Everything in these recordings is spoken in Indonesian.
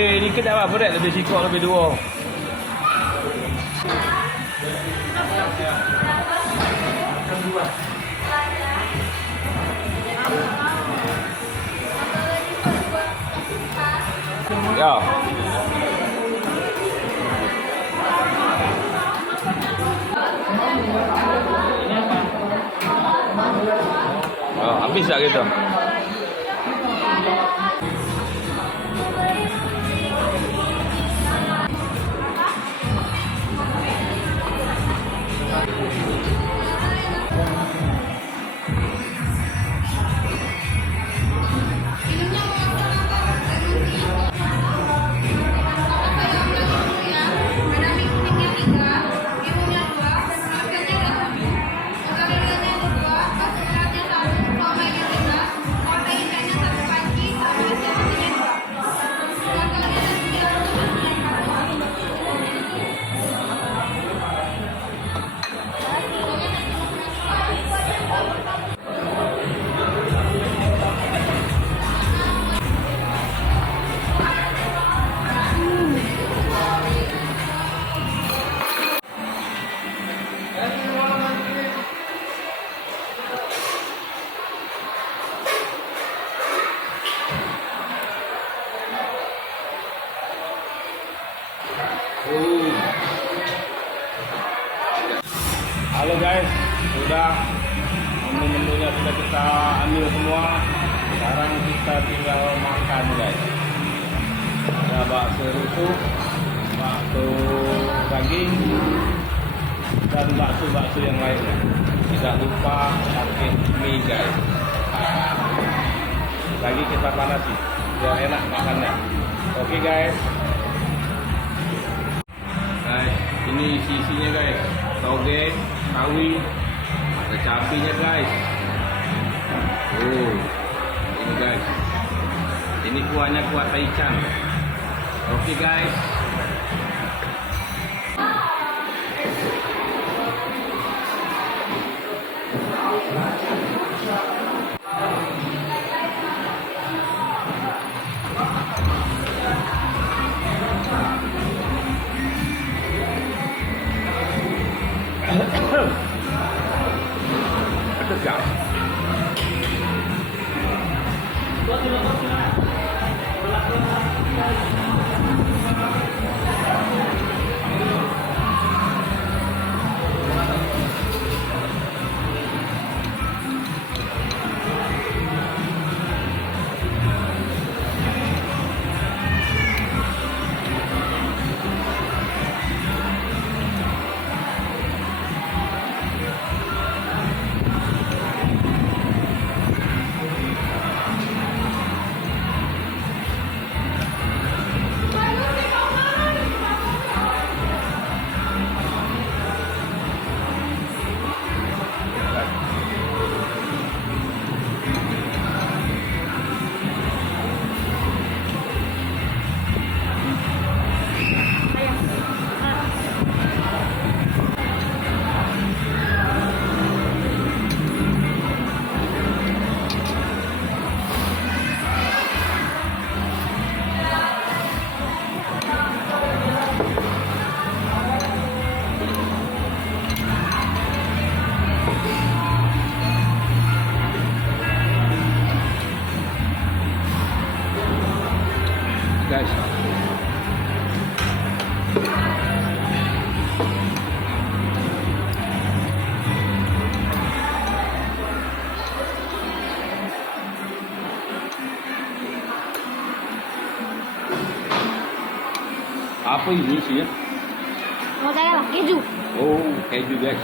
Lebih dikit dah apa dah? Lebih sikok lebih dua. Ya. Oh, habis tak gitu? Halo guys, sudah menu-menunya sudah kita ambil semua. Sekarang kita tinggal makan guys. Ada bakso rusuk, bakso daging, dan bakso-bakso yang lainnya. Tidak lupa pakai mie guys. Lagi kita panasi biar enak makannya. Oke guys. Guys, ini isinya guys. Toge, sawi, ada cabenya guys. Oh, ini guys. Ini kuahnya kuah taichan. Oke guys. Pedas guys. Guys, apa ini sih ya? Mau saya lah, keju. Oh, keju guys.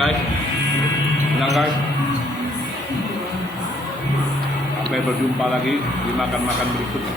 guys. Senang guys. Sampai berjumpa lagi di makan-makan berikutnya.